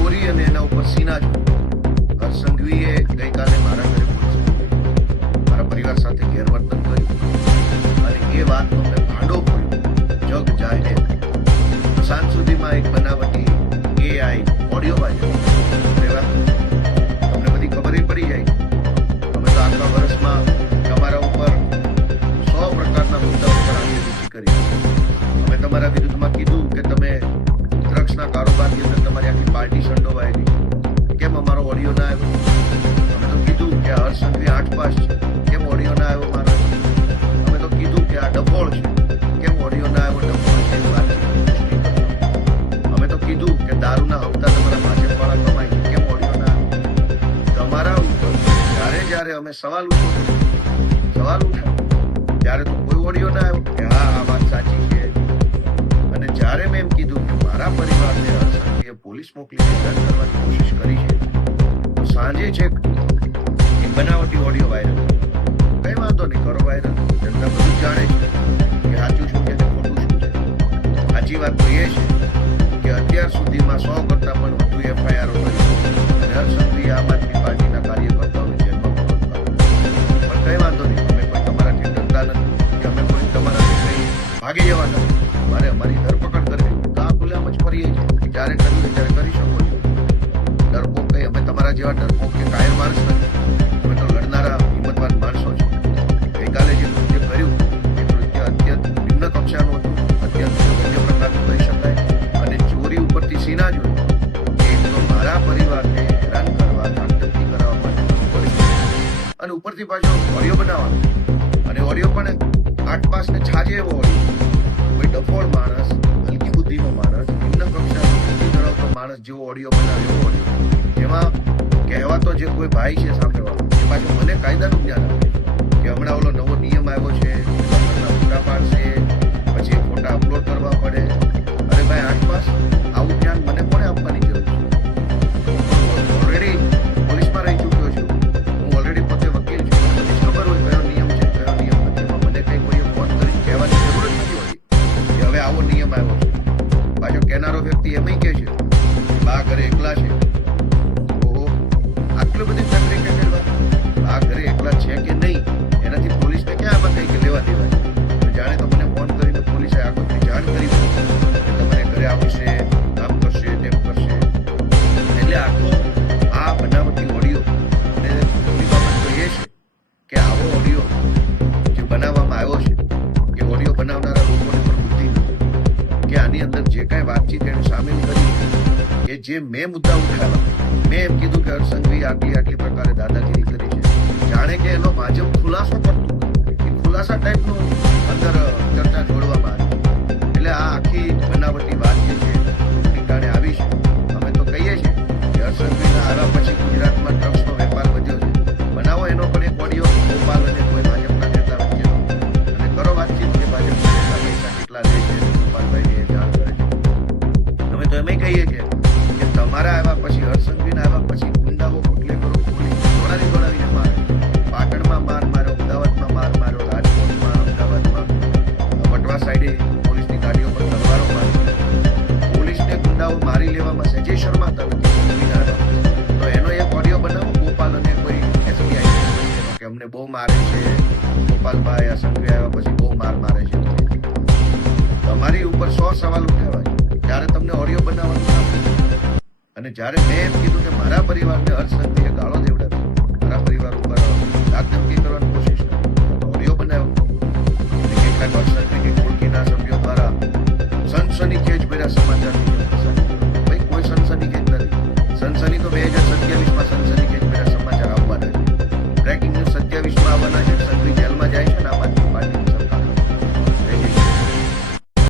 ચોરી અને એના ઉપર સીના હર્ષ સંઘવીએ ગઈકાલે મારા ઘરે મારા પરિવાર સાથે ગેરવર્તન કર્યું અને એ વાતનો મેં ભાંડો પડ્યો જગ જાહેર. સાંજ સુધીમાં એક બનાવટી AI ઓડિયો વાગ્યો. તમને બધી ખબર પડી જાય. અમે તો આખા વર્ષમાં તમારા ઉપર 100 પ્રકારના મુદ્દા ઉપર આંદોલન કરી. અમે તમારા વિરુદ્ધમાં કીધું કે તમે ડ્રગ્સના કારોબારની અંદર તમારી આખી પાર્ટી સંડોવાયેલી. કેમ અમારો ઓડિયો ના આવ્યો? અમે તો કીધું કે હર્ષ સંઘવી 8 પાસ છે, કેમ ઓડિયો ના આવ્યો મારો? અમે તો કીધું કે આ ડફોળ છે, કેમ ઓડિયો ના આવ્યો? ડફોળ છે એની વાત. અમે તો કીધું કે દારૂના હપ્તા તમારા ભાજપવાળા કમાય છે, કેમ ઓડિયો ના આવ્યો? તમારા ઉપર જ્યારે અમે સવાલ ઉઠાવ્યા ત્યારે તો કોઈ ઓડિયો ના આવ્યો કે હા આ વાત સાચી છે. અને જ્યારે મેં એમ કીધું કે મારા પરિવારને હર્ષ સંઘવીએ પોલીસ મોકલીને હેરાન કરવાની કોશિશ કરી છે, તો સાંજે છે એક બનાવટી ઓડિયો વાયરલ. કઈ વાંધો નહીં, કરો વાયરલ. જનતા બધું જાણે છે કે સાચું શું છે ને ખોટું શું છે. સાચી વાત તો એ છે કે અત્યાર સુધીમાં 100 કરતા પણ વધુ FIR કરી અને હર્ષ સંઘવી આમ આદમી પાર્ટીના કાર્યકર્તાઓને જેલમાં મોકલતા. પણ કઈ વાંધો નહીં, અમે કોઈ તમારાથી ડરતા નથી કે અમે કોઈ તમારાથી કઈ ભાગી જવા નથી. મારે અમારી ધરપકડ કરવી તો આ ગુલામ જ ફરીએ છીએ. જ્યારે કરવું ત્યારે કરી શકો છો. ડરપોક કઈ અમે તમારા જેવા ડરપોક કે કાયર માણસ નથી. અમે તો લડનારા હિંમતવાન માણસો છે. ગઈકાલે જે કૃત્ય કર્યું એ કૃત્ય અત્યંત નિમ્ન કક્ષાનું હતું, અત્યંત યોગ્ય પ્રકારનું કહી શકાય. અને ચોરી ઉપરથી સીના જોયું એક તો મારા પરિવારને હેરાન કરવા, ધાકધમકી કરાવવા માટે અને ઉપરથી પાછો ઓડિયો બનાવવાનો. અને ઓડિયો પણ 8 પાસ ને છાજે એવો ઓડિયો. કોઈ ડફોળ માણસ, હલકી બુદ્ધિનો માણસ, નિમ્ન કક્ષાનો બુદ્ધિ ધરાવતો માણસ જેવો ઓડિયો બનાવ્યો ઓડિયો. જેમાં કહેવાતો જે કોઈ ભાઈ છે સામેવાળો એ પાછું મને કાયદાનું જ્ઞાન આપે કે હમણાં ઓલો નવો નિયમ આવ્યો છે, ફોટા પાડશે, પછી એ ફોટા અપલોડ કરવા પડે. અરે ભાઈ 8 પાસ, આવું જ્ઞાન મને કોને આપવાની જરૂર છે? ઓલરેડી પોલીસમાં રહી ચૂક્યો છું. હું ઓલરેડી પોતે વકીલ છું. મને બધી ખબર હોય કયો નિયમ છે, કયો નિયમ નથી. એમાં મને કઈ કોઈએ ફોન કરી કહેવાની જરૂર જ નથી હોતી કે હવે આવો નિયમ આવ્યો છે. પાછો કહેનારો વ્યક્તિ એમ કહે છે બા ઘરે એકલા છે. ઓહો, આટલું બધી ફેબ્રિકેટેડ વાત. બા ઘરે એકલા છે કે નહીં એનાથી પોલીસને ક્યાં આમાં કંઈક લેવા દેવાય? જાણે તો મને ફોન કરીને પોલીસે આગળથી જાણ કરી કે તમારે ઘરે આવશે, કામ કરશે, તેમ કરશે. એટલે આખો આ બનાવટી ઓડિયો. અને મોટી બાબત તો એ છે કે આવો ઓડિયો જે બનાવવામાં આવ્યો છે એ ઓડિયો બનાવનારા લોકોને પણ બુદ્ધિ નથી કે આની અંદર જે કાંઈ વાતચીત એને સામેલ કરી કે જે મેં મુદ્દા ઉઠાવ્યા. મેં એમ કીધું કે હર્ષ સંઘવી આટલી પ્રકારે દાદાગીરી કરી છે. જાણે કે એનો ભાજપ ખુલાસો કરતું એ ખુલાસા ટાઈપનું અંદર ચર્ચા જોડવામાં આવી. એટલે આ આખી બનાવટી વાત જે છે ઠીકાણે આવી છે. અમે તો કહીએ છીએ કે હર્ષ સંઘવીના આવ્યા પછી ગુજરાતમાં ડ્રગ્સનો વેપાર વધ્યો છે. બનાવો એનો પણ એક ઓડિયો ગોપાલ અને કોઈ ભાજપના નેતા વચ્ચેનો અને કરો વાતચીત કે ભાજપના નેતા પૈસા કેટલા લે છે ગોપાલભાઈને એ જાણ કરે છે. અમે તો એમ કહીએ છીએ કે તમારા આવ્યા પછી, હર્ષ સંઘવીના આવ્યા પછી ગુંડાઓ બુટલેગરો પોલીસ દોડાવીને મારે. પાટણમાં માર માર્યો, અમદાવાદમાં માર માર્યો, રાજકોટમાં, અમદાવાદમાં, વટવા સાઈડે પોલીસની ગાડીઓ પર તલવારો મારી. પોલીસને ગુંડાઓ મારી લેવામાં સહેજે શરમાતા નથી. તો એનો એક ઓડિયો બનાવો ગોપાલ અને કોઈ SBI કે અમને બહુ મારે છે, ગોપાલભાઈ આ સંઘવી આવ્યા પછી બહુ મારે છે. તમારી ઉપર 100 સવાલ ઉઠાવાય ત્યારે તમને ઓડિયો બનાવવાનું ના. અને જ્યારે મેં એમ કીધું કે મારા પરિવારને હર્ષ સંઘવીએ ગાળો દેવડાવી, મારા પરિવાર ઉપર ધાકધમકી કરવાની કોશિશ કરી, ઓડિયો બનાવ્યો. કેટલાક હર્ષ સંઘવીની ટોળકીના સભ્યો દ્વારા સનસનીખેજ ભર્યા સમાચાર. ભાઈ કોઈ સનસનીખેજ નથી. સનસની તો 2027